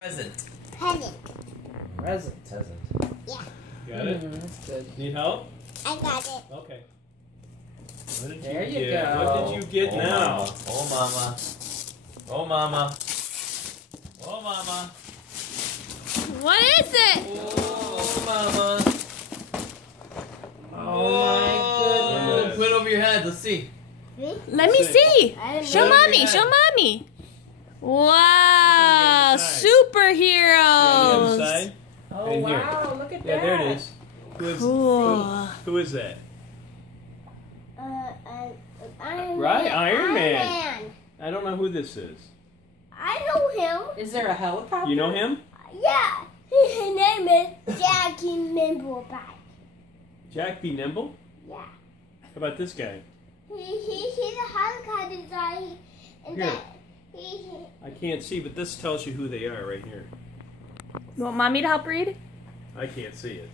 Present. Present. Present. Yeah. Got it? That's good. Need help? I got it. Okay. What did There you get? go. What did you get now? Mama. Oh, mama. Oh, mama. Oh, mama. What is it? Oh, mama. Oh my goodness. Put it over your head. Let's see. Let me see. Show mommy. Show mommy. Wow. On the other Superheroes. side? Oh, And here. wow. Look at that. Yeah, there it is. Cool. Who is that? Iron Right, Man. Iron Man. Man. I don't know who this is. I know him. Is there a helicopter? You know him? Yeah. His name is Jackie Nimblebite. Jack B. Nimble? Yeah. How about this guy? He's a helicopter guy. And Here. that he I can't see, but this tells you who they are right here. You want mommy to help read? I can't see it.